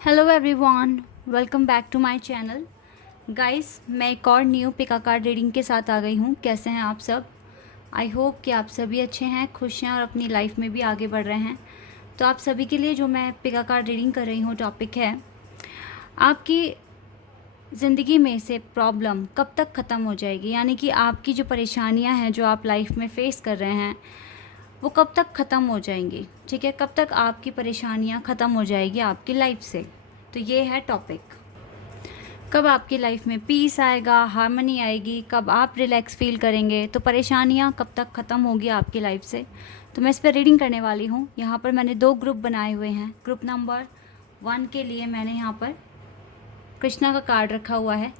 Hello everyone, welcome back to my channel. Guys, मैं एक और न्यू पिका कार्ड रीडिंग के साथ आ गई हूँ। कैसे हैं आप सब? आई होप कि आप सभी अच्छे हैं, खुश हैं और अपनी लाइफ में भी आगे बढ़ रहे हैं। तो आप सभी के लिए जो मैं पिका कार्ड रीडिंग कर रही हूँ टॉपिक है, आपकी ज़िंदगी में से प्रॉब्लम कब तक ख़त्म हो जाएगी। यानी कि आपकी जो परेशानियाँ हैं जो आप लाइफ में फ़ेस कर रहे हैं वो कब तक ख़त्म हो जाएंगी। ठीक है, कब तक आपकी परेशानियाँ ख़त्म हो जाएगी आपकी लाइफ से। तो ये है टॉपिक। कब आपकी लाइफ में पीस आएगा, हार्मनी आएगी, कब आप रिलैक्स फील करेंगे, तो परेशानियाँ कब तक ख़त्म होगी आपकी लाइफ से। तो मैं इस पर रीडिंग करने वाली हूँ। यहाँ पर मैंने 2 ग्रुप बनाए हुए हैं। ग्रुप नंबर 1 के लिए मैंने यहाँ पर कृष्णा का कार्ड रखा हुआ है।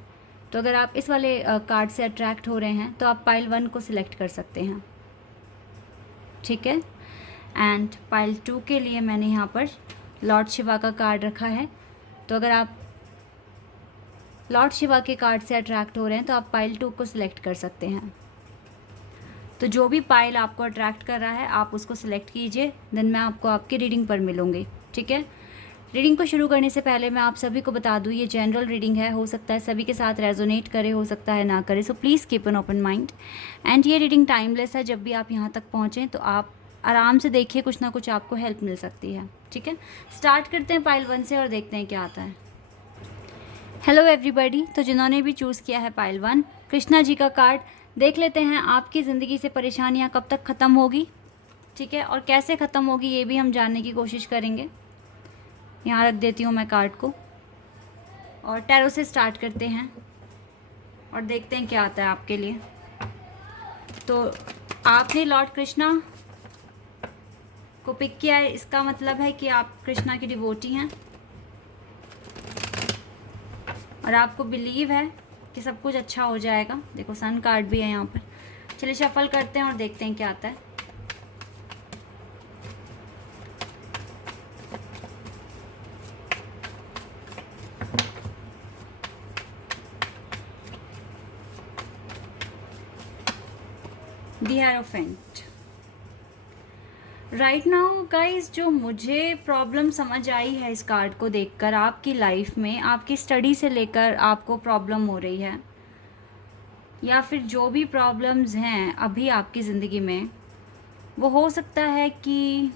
तो अगर आप इस वाले कार्ड से अट्रैक्ट हो रहे हैं तो आप पाइल 1 को सिलेक्ट कर सकते हैं। ठीक है। एंड पाइल 2 के लिए मैंने यहाँ पर लॉर्ड शिवा का कार्ड रखा है। तो अगर आप लॉर्ड शिवा के कार्ड से अट्रैक्ट हो रहे हैं तो आप पाइल 2 को सिलेक्ट कर सकते हैं। तो जो भी पाइल आपको अट्रैक्ट कर रहा है आप उसको सिलेक्ट कीजिए, देन मैं आपको आपकी रीडिंग पर मिलूँगी। ठीक है। रीडिंग को शुरू करने से पहले मैं आप सभी को बता दूँ, ये जनरल रीडिंग है। हो सकता है सभी के साथ रेजोनेट करे, हो सकता है ना करे। So please keep an open mind. And ये रीडिंग टाइमलेस है। जब भी आप यहाँ तक पहुँचें तो आप आराम से देखिए, कुछ ना कुछ आपको हेल्प मिल सकती है। ठीक है, स्टार्ट करते हैं पाइल 1 से और देखते हैं क्या आता है। Hello everybody. तो जिन्होंने भी चूज़ किया है पाइल 1, कृष्णा जी का कार्ड, देख लेते हैं आपकी ज़िंदगी से परेशानियाँ कब तक ख़त्म होगी। ठीक है, और कैसे ख़त्म होगी ये भी हम जानने की कोशिश करेंगे। यहाँ रख देती हूँ मैं कार्ड को और टैरो से स्टार्ट करते हैं और देखते हैं क्या आता है आपके लिए। तो आपने लॉर्ड कृष्णा को पिक किया है, इसका मतलब है कि आप कृष्णा की डिवोटी हैं और आपको बिलीव है कि सब कुछ अच्छा हो जाएगा। देखो सन कार्ड भी है यहाँ पर। चलिए शफल करते हैं और देखते हैं क्या आता है। दी हेरोफेंट। राइट नाउ गाइज, जो मुझे प्रॉब्लम समझ आई है इस कार्ड को देखकर, आपकी लाइफ में आपकी स्टडी से लेकर आपको प्रॉब्लम हो रही है या फिर जो भी प्रॉब्लम्स हैं अभी आपकी ज़िंदगी में, वो हो सकता है कि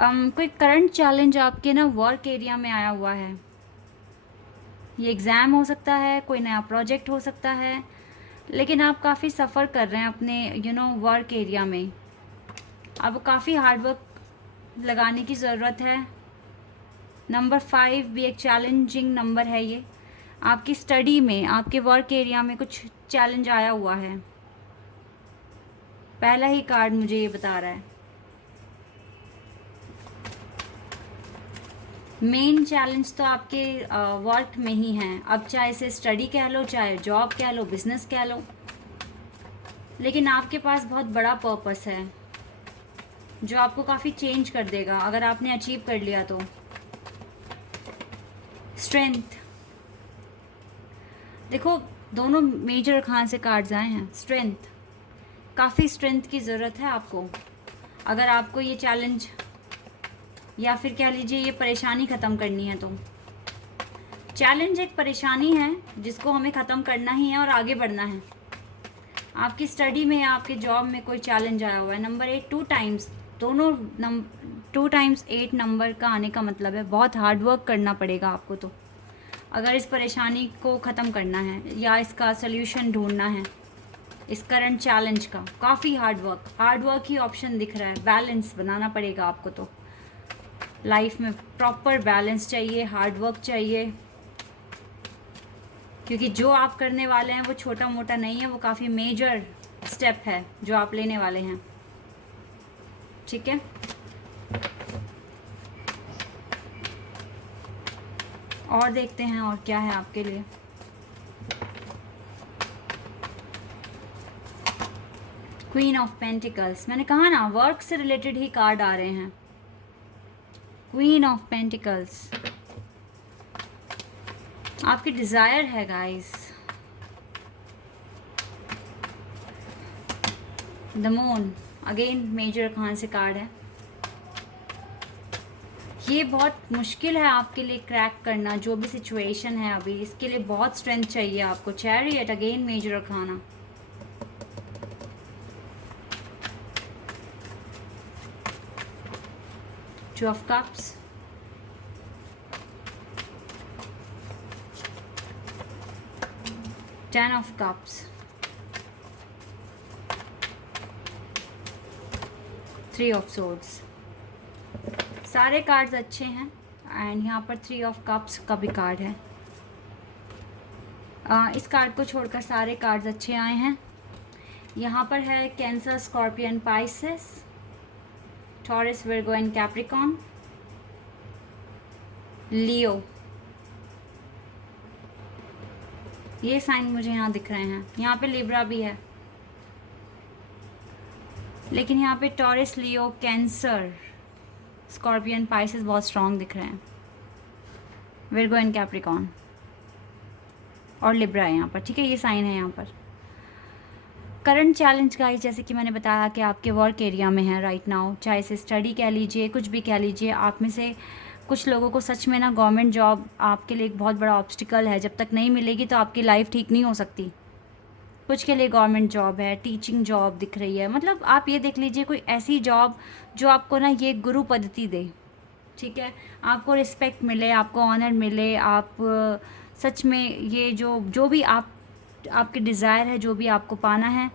कोई करंट चैलेंज आपके ना वर्क एरिया में आया हुआ है। ये एग्ज़ाम हो सकता है, कोई नया प्रोजेक्ट हो सकता है, लेकिन आप काफ़ी सफ़र कर रहे हैं अपने वर्क एरिया में। अब काफ़ी हार्ड वर्क लगाने की ज़रूरत है। नंबर 5 भी एक चैलेंजिंग नंबर है। ये आपकी स्टडी में, आपके वर्क एरिया में कुछ चैलेंज आया हुआ है। पहला ही कार्ड मुझे ये बता रहा है। मेन चैलेंज तो आपके वर्क में ही हैं। अब चाहे इसे स्टडी कह लो, चाहे जॉब कह लो, बिजनेस कह लो, लेकिन आपके पास बहुत बड़ा पर्पस है जो आपको काफ़ी चेंज कर देगा अगर आपने अचीव कर लिया तो। स्ट्रेंथ। देखो दोनों मेजर खान से कार्ड्स आए हैं। स्ट्रेंथ, काफ़ी स्ट्रेंथ की ज़रूरत है आपको अगर आपको ये चैलेंज या फिर कह लीजिए ये परेशानी ख़त्म करनी है। तो चैलेंज एक परेशानी है जिसको हमें ख़त्म करना ही है और आगे बढ़ना है। आपकी स्टडी में या आपके जॉब में कोई चैलेंज आया हुआ है। नंबर 8 2 टाइम्स, दोनों 2 टाइम्स 8 नंबर का आने का मतलब है बहुत हार्ड वर्क करना पड़ेगा आपको। तो अगर इस परेशानी को ख़त्म करना है या इसका सल्यूशन ढूंढना है, इस करंट चैलेंज का, काफ़ी हार्ड वर्क ही ऑप्शन दिख रहा है। बैलेंस बनाना पड़ेगा आपको। तो लाइफ में प्रॉपर बैलेंस चाहिए, हार्ड वर्क चाहिए, क्योंकि जो आप करने वाले हैं वो छोटा मोटा नहीं है, वो काफ़ी मेजर स्टेप है जो आप लेने वाले हैं। ठीक है, और देखते हैं और क्या है आपके लिए। Queen of pentacles. मैंने कहा ना वर्क से रिलेटेड ही कार्ड आ रहे हैं। क्वीन ऑफ पेंटिकल्स आपकी डिज़ायर है guys. The moon, again major खान से कार्ड है। ये बहुत मुश्किल है आपके लिए क्रैक करना, जो भी सिचुएशन है अभी, इसके लिए बहुत स्ट्रेंथ चाहिए आपको। Chariot again major arcana, two of cups, ten of cups, three of swords. सारे कार्ड्स अच्छे हैं एंड यहाँ पर थ्री ऑफ कप्स का भी कार्ड है। इस कार्ड को छोड़कर सारे कार्ड्स अच्छे आए हैं। यहाँ पर है Cancer, Scorpion, Pisces, Taurus, Virgo and Capricorn, Leo. ये साइन मुझे यहाँ दिख रहे हैं। यहाँ पे लिब्रा भी है, लेकिन यहाँ पे टॉरस, लियो, कैंसर, स्कॉर्पियन, पाइसेस बहुत स्ट्रॉन्ग दिख रहे हैं। विर्गो एंड कैप्रिकॉन और लिब्रा है यहाँ पर, ठीक है, ये साइन है यहाँ पर। करंट चैलेंज गाइस, जैसे कि मैंने बताया कि आपके वर्क एरिया में है राइट नाउ, चाहे इसे स्टडी कह लीजिए, कुछ भी कह लीजिए। आप में से कुछ लोगों को सच में ना गवर्नमेंट जॉब आपके लिए एक बहुत बड़ा ऑब्स्टिकल है। जब तक नहीं मिलेगी तो आपकी लाइफ ठीक नहीं हो सकती। कुछ के लिए गवर्नमेंट जॉब है, टीचिंग जॉब दिख रही है, मतलब आप ये देख लीजिए कोई ऐसी जॉब जो आपको ना ये गुरु पद्धति दे, ठीक है, आपको रिस्पेक्ट मिले, आपको ऑनर मिले, आप सच में ये जो भी आपके डिज़ायर है, जो भी आपको पाना है,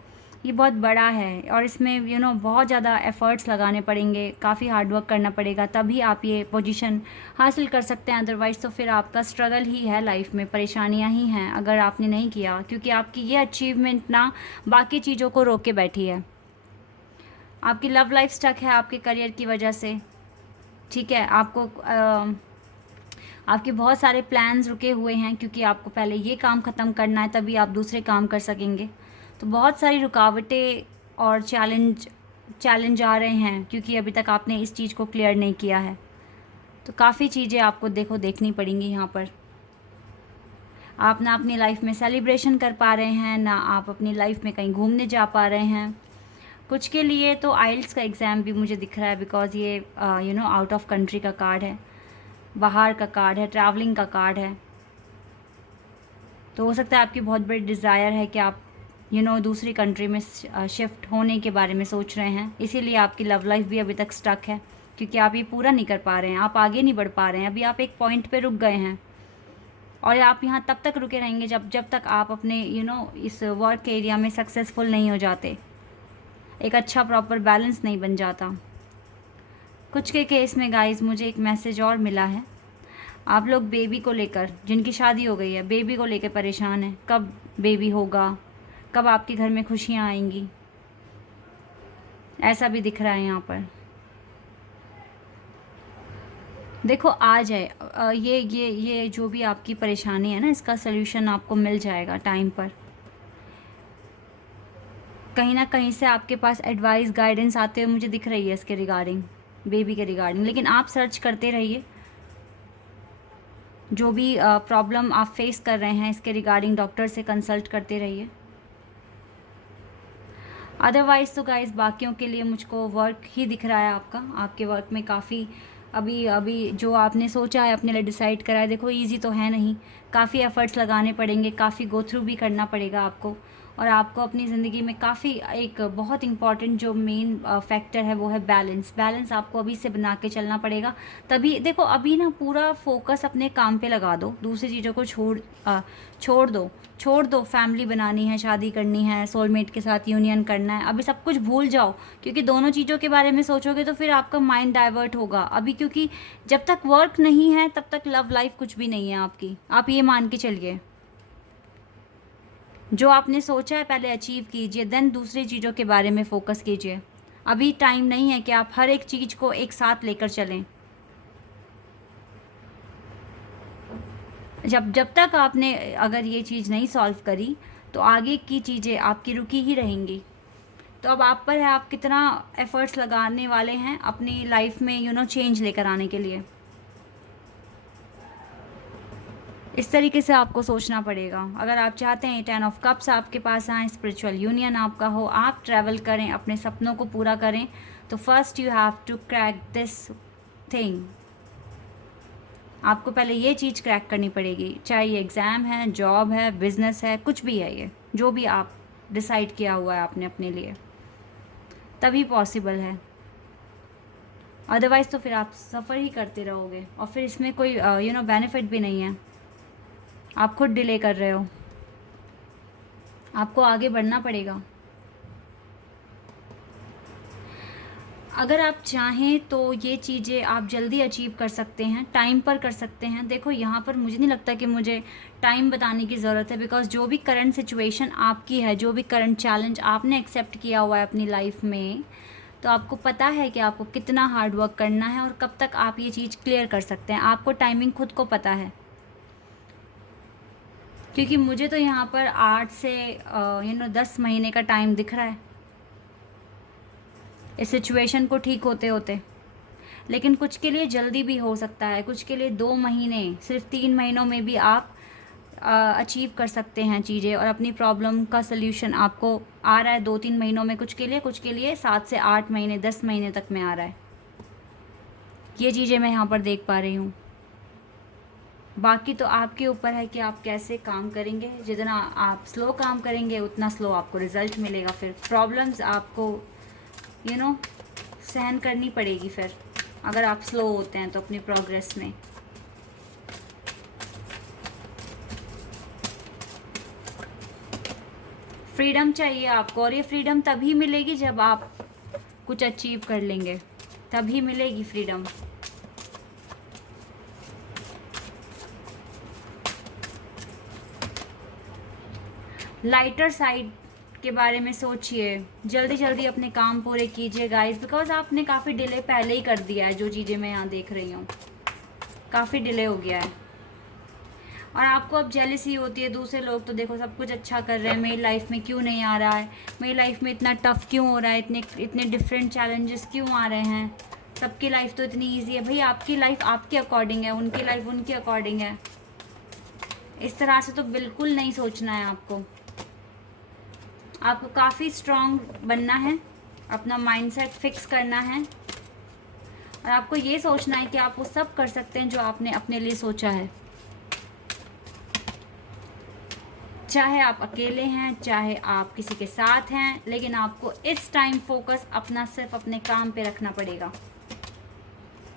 ये बहुत बड़ा है। और इसमें बहुत ज़्यादा एफ़र्ट्स लगाने पड़ेंगे, काफ़ी हार्डवर्क करना पड़ेगा, तभी आप ये पोजीशन हासिल कर सकते हैं। अदरवाइज़ तो फिर आपका स्ट्रगल ही है, लाइफ में परेशानियां ही हैं अगर आपने नहीं किया, क्योंकि आपकी ये अचीवमेंट ना बाकी चीज़ों को रोक के बैठी है। आपकी लव लाइफ स्टक है आपके करियर की वजह से, ठीक है, आपके बहुत सारे प्लान्स रुके हुए हैं, क्योंकि आपको पहले ये काम ख़त्म करना है, तभी आप दूसरे काम कर सकेंगे। तो बहुत सारी रुकावटें और चैलेंज आ रहे हैं, क्योंकि अभी तक आपने इस चीज़ को क्लियर नहीं किया है। तो काफ़ी चीज़ें आपको देखनी पड़ेंगी यहाँ पर। आप ना अपनी लाइफ में सेलिब्रेशन कर पा रहे हैं, ना आप अपनी लाइफ में कहीं घूमने जा पा रहे हैं। कुछ के लिए तो आइल्स का एग्ज़ाम भी मुझे दिख रहा है, बिकॉज़ ये आउट ऑफ कंट्री का कार्ड है, बाहर का कार्ड है, ट्रैवलिंग का कार्ड है। तो हो सकता है आपकी बहुत बड़ी डिज़ायर है कि आप दूसरी कंट्री में शिफ्ट होने के बारे में सोच रहे हैं, इसीलिए आपकी लव लाइफ भी अभी तक स्टक है, क्योंकि आप ये पूरा नहीं कर पा रहे हैं, आप आगे नहीं बढ़ पा रहे हैं। अभी आप एक पॉइंट पे रुक गए हैं, और आप यहाँ तब तक रुके रहेंगे जब तक आप अपने इस वर्क एरिया में सक्सेसफुल नहीं हो जाते, एक अच्छा प्रॉपर बैलेंस नहीं बन जाता। कुछ के केस में गाइस मुझे एक मैसेज और मिला है, आप लोग बेबी को लेकर, जिनकी शादी हो गई है, बेबी को लेकर परेशान हैं। कब बेबी होगा, कब आपके घर में खुशियाँ आएंगी, ऐसा भी दिख रहा है यहाँ पर। देखो आ जाए ये जो भी आपकी परेशानी है ना, इसका सल्यूशन आपको मिल जाएगा टाइम पर। कहीं ना कहीं से आपके पास एडवाइस, गाइडेंस आते हुए मुझे दिख रही है इसके रिगार्डिंग, बेबी के रिगार्डिंग। लेकिन आप सर्च करते रहिए, जो भी प्रॉब्लम आप फेस कर रहे हैं इसके रिगार्डिंग डॉक्टर से कंसल्ट करते रहिए। अदरवाइज़ तो गाइस बाकियों के लिए मुझको वर्क ही दिख रहा है आपके वर्क में काफ़ी अभी जो आपने सोचा है, अपने लिए डिसाइड करा है, देखो इजी तो है नहीं, काफ़ी एफ़र्ट्स लगाने पड़ेंगे, काफ़ी गो थ्रू भी करना पड़ेगा आपको। और आपको अपनी ज़िंदगी में काफ़ी एक बहुत इंपॉर्टेंट जो मेन फैक्टर है वो है बैलेंस आपको अभी से बना के चलना पड़ेगा। तभी देखो, अभी ना पूरा फोकस अपने काम पे लगा दो, दूसरी चीज़ों को छोड़ दो। फैमिली बनानी है, शादी करनी है, सोलमेट के साथ यूनियन करना है, अभी सब कुछ भूल जाओ, क्योंकि दोनों चीज़ों के बारे में सोचोगे तो फिर आपका माइंड डाइवर्ट होगा अभी, क्योंकि जब तक वर्क नहीं है तब तक लव लाइफ कुछ भी नहीं है आपकी। आप ये मान के चलिए, जो आपने सोचा है पहले अचीव कीजिए, देन दूसरी चीज़ों के बारे में फ़ोकस कीजिए। अभी टाइम नहीं है कि आप हर एक चीज़ को एक साथ लेकर चलें। जब तक आपने अगर ये चीज़ नहीं सॉल्व करी तो आगे की चीज़ें आपकी रुकी ही रहेंगी। तो अब आप पर है, आप कितना एफ़र्ट्स लगाने वाले हैं अपनी लाइफ में चेंज लेकर आने के लिए। इस तरीके से आपको सोचना पड़ेगा। अगर आप चाहते हैं 10 ऑफ कप्स आपके पास आए, स्पिरिचुअल यूनियन आपका हो, आप ट्रैवल करें, अपने सपनों को पूरा करें, तो first you have to crack this thing, आपको पहले ये चीज़ क्रैक करनी पड़ेगी, चाहे ये एग्ज़ाम है, जॉब है, बिज़नेस है, कुछ भी है, ये जो भी आप डिसाइड किया हुआ है आपने अपने लिए, तभी पॉसिबल है। अदरवाइज़ तो फिर आप सफ़र ही करते रहोगे और फिर इसमें कोई बेनिफिट भी नहीं है। आप खुद डिले कर रहे हो, आपको आगे बढ़ना पड़ेगा। अगर आप चाहें तो ये चीज़ें आप जल्दी अचीव कर सकते हैं, टाइम पर कर सकते हैं। देखो यहाँ पर मुझे नहीं लगता कि मुझे टाइम बताने की ज़रूरत है, बिकॉज़ जो भी करंट सिचुएशन आपकी है, जो भी करंट चैलेंज आपने एक्सेप्ट किया हुआ है अपनी लाइफ में, तो आपको पता है कि आपको कितना हार्ड वर्क करना है और कब तक आप ये चीज़ क्लियर कर सकते हैं। आपको टाइमिंग खुद को पता है, क्योंकि मुझे तो यहाँ पर 8 से 10 महीने का टाइम दिख रहा है इस सिचुएशन को ठीक होते होते। लेकिन कुछ के लिए जल्दी भी हो सकता है, कुछ के लिए 2 महीने, सिर्फ 3 महीनों में भी आप अचीव कर सकते हैं चीज़ें, और अपनी प्रॉब्लम का सल्यूशन आपको आ रहा है 2-3 महीनों में, कुछ के लिए 7 से 8 महीने, 10 महीने तक में आ रहा है। ये चीज़ें मैं यहाँ पर देख पा रही हूँ। बाकी तो आपके ऊपर है कि आप कैसे काम करेंगे। जितना आप स्लो काम करेंगे उतना स्लो आपको रिज़ल्ट मिलेगा। फिर प्रॉब्लम्स आपको सहन करनी पड़ेगी फिर, अगर आप स्लो होते हैं तो अपनी प्रोग्रेस में। फ्रीडम चाहिए आपको, और ये फ्रीडम तभी मिलेगी जब आप कुछ अचीव कर लेंगे, तभी मिलेगी फ्रीडम। लाइटर साइड के बारे में सोचिए, जल्दी जल्दी अपने काम पूरे कीजिए गाइस, बिकॉज आपने काफ़ी डिले पहले ही कर दिया है। जो चीज़ें मैं यहाँ देख रही हूँ, काफ़ी डिले हो गया है, और आपको अब जेलसी होती है। दूसरे लोग तो देखो सब कुछ अच्छा कर रहे हैं, मेरी लाइफ में क्यों नहीं आ रहा है, मेरी लाइफ में इतना टफ क्यों हो रहा है, इतने डिफरेंट चैलेंजेस क्यों आ रहे हैं, सबकी लाइफ तो इतनी ईजी है। भाई आपकी लाइफ आपके अकॉर्डिंग है, उनकी लाइफ उनके अकॉर्डिंग है। इस तरह से तो बिल्कुल नहीं सोचना है आपको। आपको काफ़ी स्ट्रॉन्ग बनना है, अपना माइंडसेट फिक्स करना है, और आपको ये सोचना है कि आप वो सब कर सकते हैं जो आपने अपने लिए सोचा है। चाहे आप अकेले हैं, चाहे आप किसी के साथ हैं, लेकिन आपको इस टाइम फोकस अपना सिर्फ अपने काम पे रखना पड़ेगा,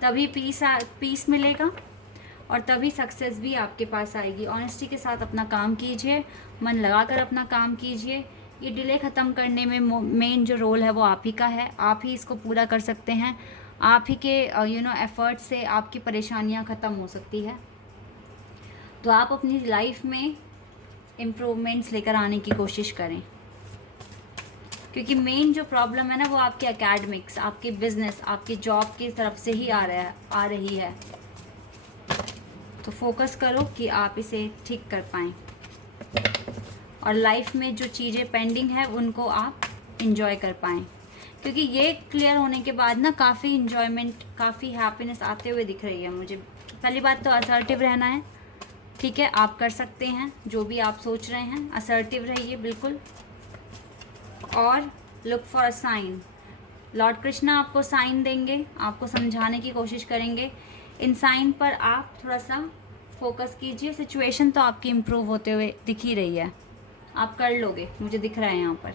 तभी पीस मिलेगा और तभी सक्सेस भी आपके पास आएगी। ऑनेस्टी के साथ अपना काम कीजिए, मन लगाकर अपना काम कीजिए। ये डिले ख़त्म करने में मेन जो रोल है वो आप ही का है, आप ही इसको पूरा कर सकते हैं। आप ही के एफ़र्ट से आपकी परेशानियां ख़त्म हो सकती है। तो आप अपनी लाइफ में इम्प्रूवमेंट्स लेकर आने की कोशिश करें, क्योंकि मेन जो प्रॉब्लम है ना वो आपके एकेडमिक्स, आपके बिजनेस, आपके जॉब की तरफ से ही आ रही है। तो फोकस करो कि आप इसे ठीक कर पाएँ, और लाइफ में जो चीज़ें पेंडिंग है उनको आप इंजॉय कर पाएँ, क्योंकि ये क्लियर होने के बाद ना काफ़ी इंजॉयमेंट, काफ़ी हैप्पीनेस आते हुए दिख रही है मुझे। पहली बात तो असर्टिव रहना है, ठीक है, आप कर सकते हैं जो भी आप सोच रहे हैं, असर्टिव रहिए बिल्कुल। और look for a sign, lord Krishna आपको साइन देंगे, आपको समझाने की कोशिश करेंगे। इन साइन पर आप थोड़ा सा फोकस कीजिए। सिचुएशन तो आपकी इम्प्रूव होते हुए दिख ही रही है, आप कर लोगे, मुझे दिख रहा है यहाँ पर,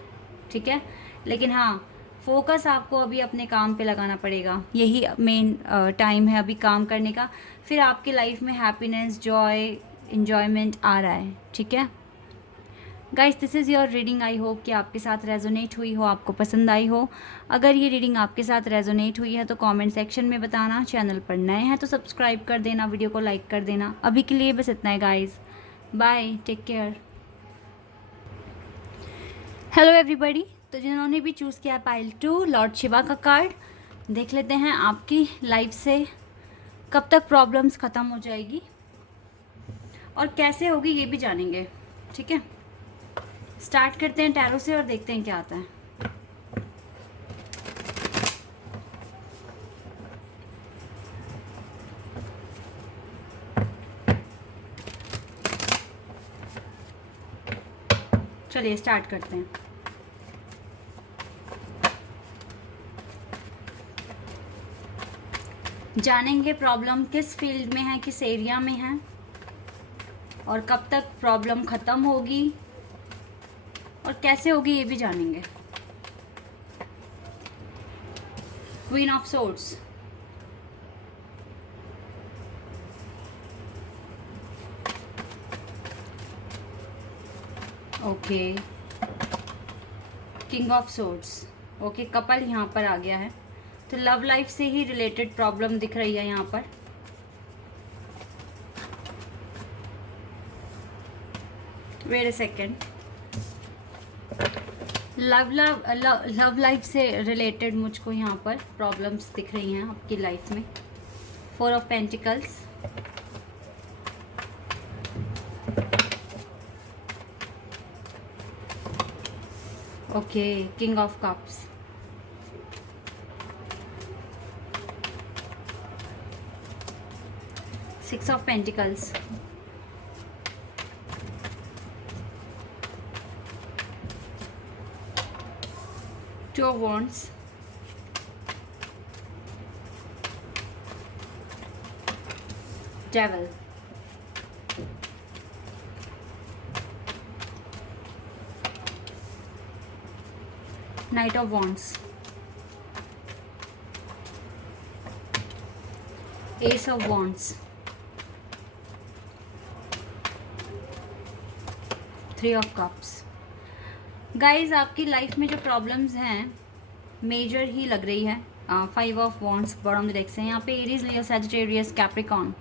ठीक है। लेकिन हाँ, फोकस आपको अभी अपने काम पे लगाना पड़ेगा, यही मेन टाइम है अभी काम करने का। फिर आपकी लाइफ में हैप्पीनेस, जॉय, इन्जॉयमेंट आ रहा है, ठीक है guys. This is your reading. I hope कि आपके साथ रेजोनेट हुई हो, आपको पसंद आई हो। अगर ये रीडिंग आपके साथ रेजोनेट हुई है तो कमेंट सेक्शन में बताना। चैनल पर नए हैं तो सब्सक्राइब कर देना, वीडियो को लाइक कर देना। अभी के लिए बस इतना है guys, bye, take care. Hello everybody. तो जिन्होंने भी चूज़ किया पाइल 2 लॉर्ड शिवा का कार्ड, देख लेते हैं आपकी लाइफ से कब तक प्रॉब्लम्स ख़त्म हो जाएगी और कैसे होगी ये भी जानेंगे, ठीक है। स्टार्ट करते हैं टैरो से और देखते हैं क्या आता है। चलिए स्टार्ट करते हैं। जानेंगे प्रॉब्लम किस फील्ड में है, किस एरिया में है, और कब तक प्रॉब्लम ख़त्म होगी और कैसे होगी ये भी जानेंगे। Queen of swords, okay, king of swords, okay, couple यहाँ पर आ गया है। तो लव लाइफ से ही रिलेटेड प्रॉब्लम दिख रही है यहाँ पर। Wait a second, love life से रिलेटेड मुझको यहाँ पर प्रॉब्लम्स दिख रही हैं आपकी लाइफ में। 4 of pentacles, okay, king of cups, six of pentacles, two of wands, devil, night of wands, S of wands, 3 of cups. Guys आपकी लाइफ में जो प्रॉब्लम्स हैं मेजर ही लग रही है। 5 ऑफ वॉन्ड्स बॉटम डेक से यहाँ पे Aries, Leo, Sagittarius, Capricorn,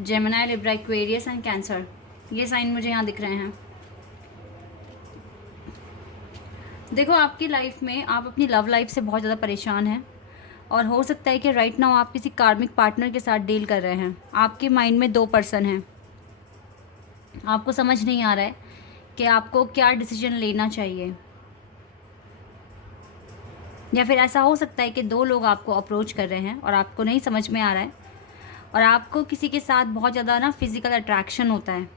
Gemini, Libra, Aquarius and cancer, ये साइन मुझे यहाँ दिख रहे हैं। देखो आपकी लाइफ में आप अपनी लव लाइफ से बहुत ज़्यादा परेशान हैं और हो सकता है कि राइट नाउ आप किसी कार्मिक पार्टनर के साथ डील कर रहे हैं। आपके माइंड में 2 पर्सन हैं, आपको समझ नहीं आ रहा है कि आपको क्या डिसीजन लेना चाहिए, या फिर ऐसा हो सकता है कि 2 लोग आपको अप्रोच कर रहे हैं और आपको नहीं समझ में आ रहा है और आपको किसी के साथ बहुत ज़्यादा ना फिज़िकल अट्रैक्शन होता है।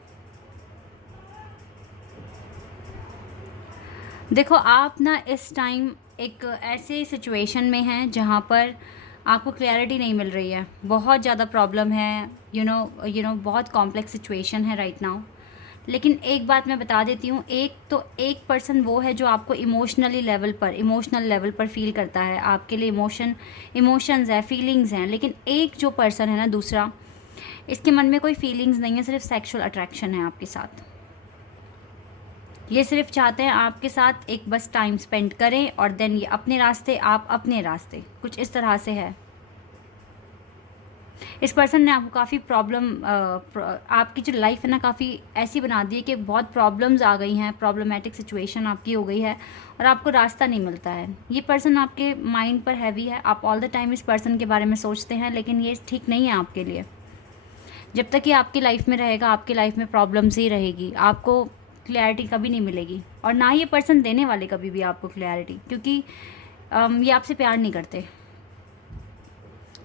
देखो आप ना इस टाइम एक ऐसे सिचुएशन में हैं जहाँ पर आपको क्लैरिटी नहीं मिल रही है, बहुत ज़्यादा प्रॉब्लम है, यू नो बहुत कॉम्प्लेक्स सिचुएशन है राइट नाउ। लेकिन एक बात मैं बता देती हूँ, एक पर्सन वो है जो आपको इमोशनल लेवल पर फील करता है, आपके लिए इमोशंस है, फीलिंग्स हैं। लेकिन एक जो पर्सन है ना दूसरा, इसके मन में कोई फीलिंग्स नहीं है, सिर्फ सेक्सुअल अट्रैक्शन है आपके साथ। ये सिर्फ चाहते हैं आपके साथ एक बस टाइम स्पेंड करें और देन ये अपने रास्ते, आप अपने रास्ते, कुछ इस तरह से है। इस पर्सन ने आपको काफ़ी आपकी जो लाइफ है ना काफ़ी ऐसी बना दी है कि बहुत प्रॉब्लम्स आ गई हैं, प्रॉब्लमेटिक सिचुएशन आपकी हो गई है और आपको रास्ता नहीं मिलता है। ये पर्सन आपके माइंड पर हैवी है, आप ऑल द टाइम इस पर्सन के बारे में सोचते हैं, लेकिन ये ठीक नहीं है आपके लिए। जब तक ये आपकी लाइफ में रहेगा, आपकी लाइफ में प्रॉब्लम्स ही रहेगी, आपको क्लैरिटी कभी नहीं मिलेगी और ना ये पर्सन देने वाले कभी भी आपको क्लैरिटी, क्योंकि ये आपसे प्यार नहीं करते,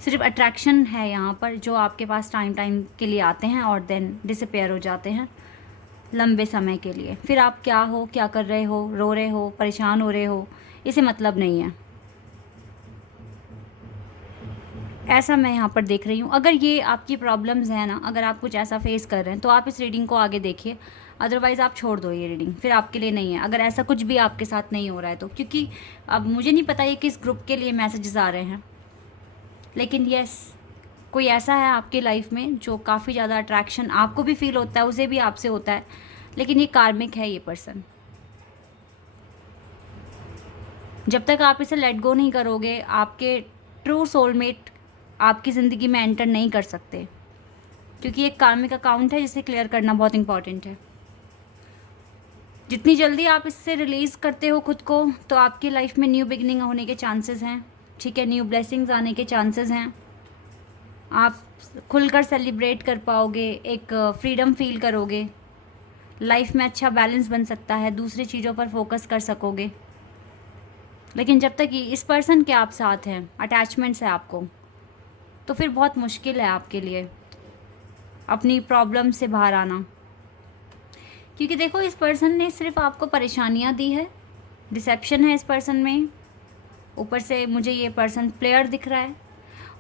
सिर्फ अट्रैक्शन है यहाँ पर, जो आपके पास टाइम के लिए आते हैं और देन डिसअपेयर हो जाते हैं लंबे समय के लिए। फिर आप क्या हो, क्या कर रहे हो, रो रहे हो, परेशान हो रहे हो, इसे मतलब नहीं है। ऐसा मैं यहाँ पर देख रही हूँ। अगर ये आपकी प्रॉब्लम्स हैं ना, अगर आप कुछ ऐसा फेस कर रहे हैं तो आप इस रीडिंग को आगे देखिए, अदरवाइज़ आप छोड़ दो ये रीडिंग, फिर आपके लिए नहीं है। अगर ऐसा कुछ भी आपके साथ नहीं हो रहा है तो, क्योंकि अब मुझे नहीं पता ये किस ग्रुप के लिए मैसेजेस आ रहे हैं, लेकिन यस कोई ऐसा है आपकी लाइफ में जो काफ़ी ज़्यादा अट्रैक्शन आपको भी फील होता है, उसे भी आपसे होता है, लेकिन ये कार्मिक है ये पर्सन। जब तक आप इसे लेट गो नहीं करोगे, आपके ट्रू सोलमेट आपकी ज़िंदगी में एंटर नहीं कर सकते, क्योंकि एक कार्मिक अकाउंट है जिसे क्लियर करना बहुत इंपॉर्टेंट है। जितनी जल्दी आप इससे रिलीज़ करते हो खुद को, तो आपकी लाइफ में न्यू बिगनिंग होने के चांसेस हैं, ठीक है, न्यू ब्लेसिंग्स आने के चांसेस हैं, आप खुलकर सेलिब्रेट कर पाओगे, एक फ्रीडम फील करोगे, लाइफ में अच्छा बैलेंस बन सकता है, दूसरी चीज़ों पर फोकस कर सकोगे। लेकिन जब तक इस पर्सन के आप साथ हैं, अटैचमेंट्स है आपको, तो फिर बहुत मुश्किल है आपके लिए अपनी प्रॉब्लम से बाहर आना, क्योंकि देखो इस पर्सन ने सिर्फ आपको परेशानियां दी है, डिसेप्शन है इस पर्सन में, ऊपर से मुझे ये पर्सन प्लेयर दिख रहा है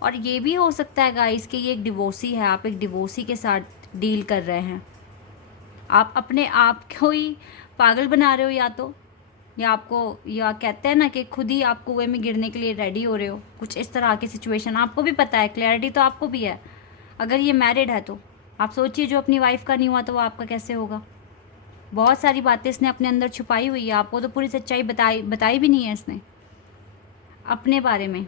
और ये भी हो सकता है गाइस कि ये एक डिवोर्सी है, आप एक डिवोर्सी के साथ डील कर रहे हैं। आप अपने आप को ही पागल बना रहे हो, या आपको, या कहते हैं ना कि खुद ही आप कुएं में गिरने के लिए रेडी हो रहे हो, कुछ इस तरह की सिचुएशन आपको भी पता है, क्लैरिटी तो आपको भी है। अगर ये मैरिड है तो आप सोचिए जो अपनी वाइफ का नहीं हुआ तो वो आपका कैसे होगा। बहुत सारी बातें इसने अपने अंदर छुपाई हुई है, आपको तो पूरी सच्चाई बताई भी नहीं है इसने अपने बारे में।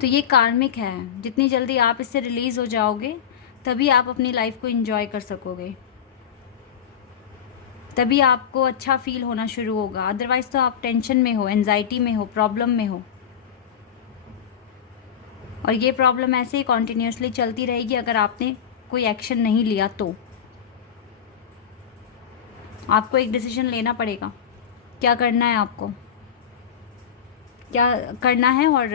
तो ये कार्मिक है, जितनी जल्दी आप इससे रिलीज़ हो जाओगे तभी आप अपनी लाइफ को एंजॉय कर सकोगे, तभी आपको अच्छा फील होना शुरू होगा। अदरवाइज़ तो आप टेंशन में हो, एंजाइटी में हो, प्रॉब्लम में हो, और ये प्रॉब्लम ऐसे ही कॉन्टिन्यूसली चलती रहेगी अगर आपने कोई एक्शन नहीं लिया तो। आपको एक डिसीजन लेना पड़ेगा, क्या करना है आपको, क्या करना है और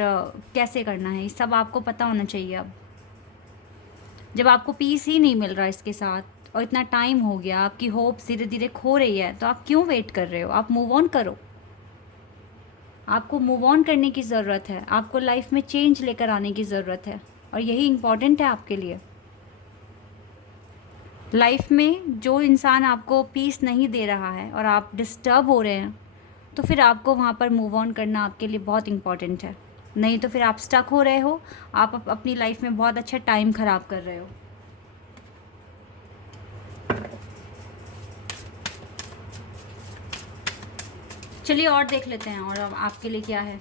कैसे करना है, ये सब आपको पता होना चाहिए। अब जब आपको पीस ही नहीं मिल रहा इसके साथ और इतना टाइम हो गया, आपकी होप्स धीरे धीरे खो रही है, तो आप क्यों वेट कर रहे हो? आप मूव ऑन करो। आपको मूव ऑन करने की ज़रूरत है, आपको लाइफ में चेंज लेकर आने की ज़रूरत है, और यही इम्पॉर्टेंट है आपके लिए। लाइफ में जो इंसान आपको पीस नहीं दे रहा है और आप डिस्टर्ब हो रहे हैं, तो फिर आपको वहाँ पर मूव ऑन करना आपके लिए बहुत इम्पॉर्टेंट है। नहीं तो फिर आप स्टक हो रहे हो, आप अपनी लाइफ में बहुत अच्छा टाइम ख़राब कर रहे हो। चलिए और देख लेते हैं, और अब आपके लिए क्या है।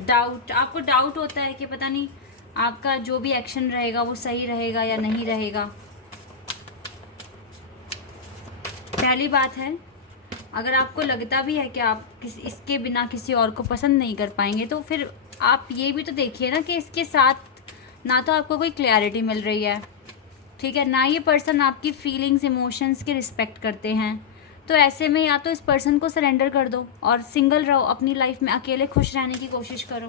डाउट, आपको डाउट होता है कि पता नहीं आपका जो भी एक्शन रहेगा वो सही रहेगा या नहीं रहेगा। पहली बात है, अगर आपको लगता भी है कि आप इसके बिना किसी और को पसंद नहीं कर पाएंगे, तो फिर आप ये भी तो देखिए ना कि इसके साथ ना तो आपको कोई क्लैरिटी मिल रही है, ठीक है, ना ये पर्सन आपकी फीलिंग्स इमोशंस की रिस्पेक्ट करते हैं। तो ऐसे में या तो इस पर्सन को सरेंडर कर दो और सिंगल रहो, अपनी लाइफ में अकेले खुश रहने की कोशिश करो,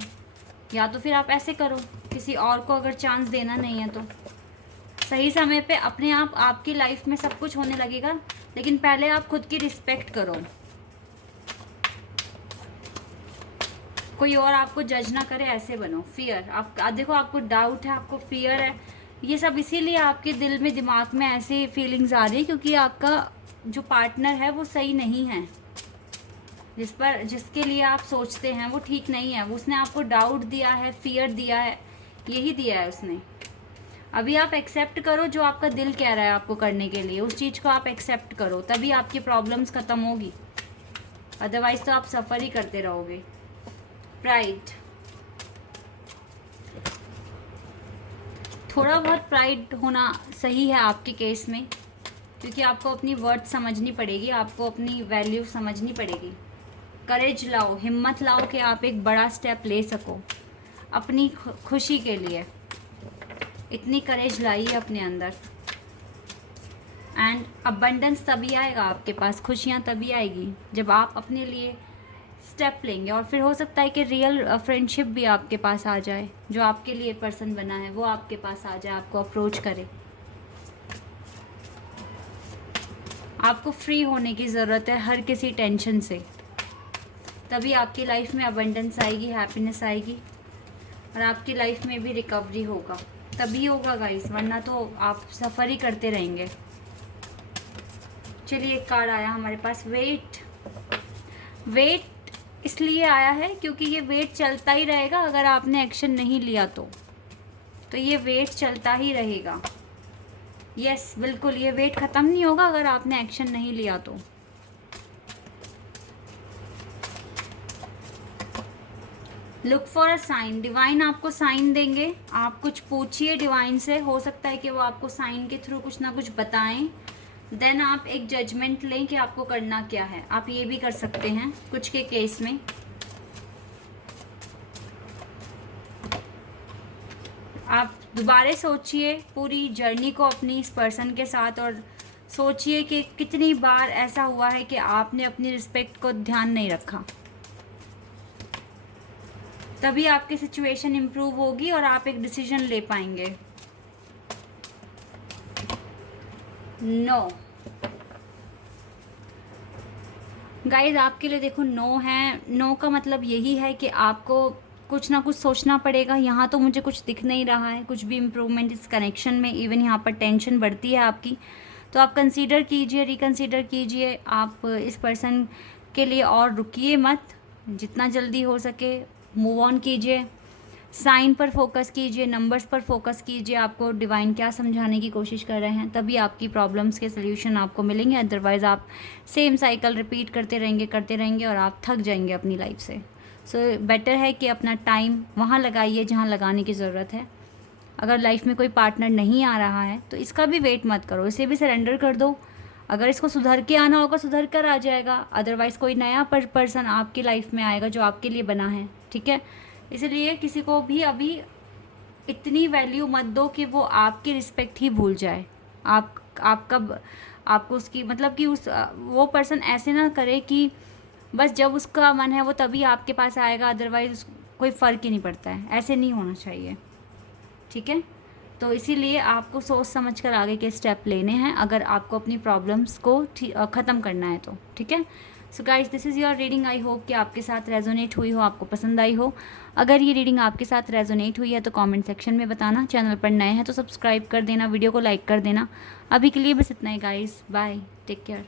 या तो फिर आप ऐसे करो, किसी और को अगर चांस देना नहीं है तो सही समय पे अपने आप आपकी लाइफ में सब कुछ होने लगेगा। लेकिन पहले आप खुद की रिस्पेक्ट करो, कोई और आपको जज ना करे, ऐसे बनो। फियर, आप देखो, आपको डाउट है, आपको फियर है, ये सब इसीलिए आपके दिल में, दिमाग में ऐसी फीलिंग्स आ रही है क्योंकि आपका जो पार्टनर है वो सही नहीं है, जिसके लिए आप सोचते हैं वो ठीक नहीं है। वो उसने आपको डाउट दिया है, फियर दिया है, यही दिया है उसने। अभी आप एक्सेप्ट करो जो आपका दिल कह रहा है आपको करने के लिए, उस चीज़ को आप एक्सेप्ट करो, तभी आपकी प्रॉब्लम्स ख़त्म होगी। अदरवाइज़ तो आप सफ़र ही करते रहोगे। प्राइड, थोड़ा बहुत प्राइड होना सही है आपके केस में, क्योंकि आपको अपनी वर्थ समझनी पड़ेगी, आपको अपनी वैल्यू समझनी पड़ेगी। करेज लाओ, हिम्मत लाओ कि आप एक बड़ा स्टेप ले सको अपनी खुशी के लिए। इतनी करेज लाइए अपने अंदर, एंड अबंडेंस तभी आएगा आपके पास, खुशियाँ तभी आएगी जब आप अपने लिए स्टेप लेंगे। और फिर हो सकता है कि रियल फ्रेंडशिप भी आपके पास आ जाए, जो आपके लिए पर्सन बना है वो आपके पास आ जाए, आपको अप्रोच करे। आपको फ्री होने की ज़रूरत है हर किसी टेंशन से, तभी आपकी लाइफ में अबंडेंस आएगी, हैप्पीनेस आएगी, और आपकी लाइफ में भी रिकवरी होगा, तभी होगा गाइस, वरना तो आप सफ़र ही करते रहेंगे। चलिए, एक कार्ड आया हमारे पास, वेट। वेट इसलिए आया है क्योंकि ये वेट चलता ही रहेगा अगर आपने एक्शन नहीं लिया तो ये वेट चलता ही रहेगा। यस, बिल्कुल, ये वेट ख़त्म नहीं होगा अगर आपने एक्शन नहीं लिया तो। Look for a sign, divine आपको साइन देंगे। आप कुछ पूछिए डिवाइन से, हो सकता है कि वो आपको साइन के थ्रू कुछ ना कुछ बताएं। देन आप एक जजमेंट लें कि आपको करना क्या है। आप ये भी कर सकते हैं कुछ के केस में। आप दोबारा सोचिए पूरी जर्नी को अपनी इस पर्सन के साथ, और सोचिए कि कितनी बार ऐसा हुआ है कि आपने अपनी रिस्पेक्ट को ध्यान नहीं रखा। तभी आपकी सिचुएशन इम्प्रूव होगी और आप एक डिसीजन ले पाएंगे। नो गाइज आपके लिए देखो नो है। नो का मतलब यही है कि आपको कुछ ना कुछ सोचना पड़ेगा। यहाँ तो मुझे कुछ दिख नहीं रहा है, कुछ भी इम्प्रूवमेंट इस कनेक्शन में। इवन यहाँ पर टेंशन बढ़ती है आपकी। तो आप कंसीडर कीजिए, रिकंसीडर कीजिए। आप इस पर्सन के लिए और रुकिए मत, जितना जल्दी हो सके मूव ऑन कीजिए। साइन पर फोकस कीजिए, नंबर्स पर फोकस कीजिए। आपको डिवाइन क्या समझाने की कोशिश कर रहे हैं, तभी आपकी प्रॉब्लम्स के सल्यूशन आपको मिलेंगे। अदरवाइज़ आप सेम साइकिल रिपीट करते रहेंगे और आप थक जाएंगे अपनी लाइफ से। सो बेटर है कि अपना टाइम वहाँ लगाइए जहाँ लगाने की ज़रूरत है। अगर लाइफ में कोई पार्टनर नहीं आ रहा है तो इसका भी वेट मत करो, इसे भी सरेंडर कर दो। अगर इसको सुधर के आना होगा सुधर कर आ जाएगा, अदरवाइज़ कोई नया पर्सन आपकी लाइफ में आएगा जो आपके लिए बना है, ठीक है। इसलिए किसी को भी अभी इतनी वैल्यू मत दो कि वो आपकी रिस्पेक्ट ही भूल जाए। आपको उसकी मतलब कि वो पर्सन ऐसे ना करे कि बस जब उसका मन है वो तभी आपके पास आएगा, अदरवाइज़ कोई फ़र्क ही नहीं पड़ता है। ऐसे नहीं होना चाहिए, ठीक है। तो इसीलिए आपको सोच समझ कर आगे के स्टेप लेने हैं अगर आपको अपनी प्रॉब्लम्स को ख़त्म करना है तो, ठीक है। So guys, this is your reading. I hope कि आपके साथ रेजोनेट हुई हो, आपको पसंद आई हो। अगर ये रीडिंग आपके साथ रेजोनेट हुई है तो कमेंट सेक्शन में बताना। चैनल पर नए हैं तो सब्सक्राइब कर देना, वीडियो को लाइक कर देना। अभी के लिए बस इतना ही गाइस, बाय, टेक केयर।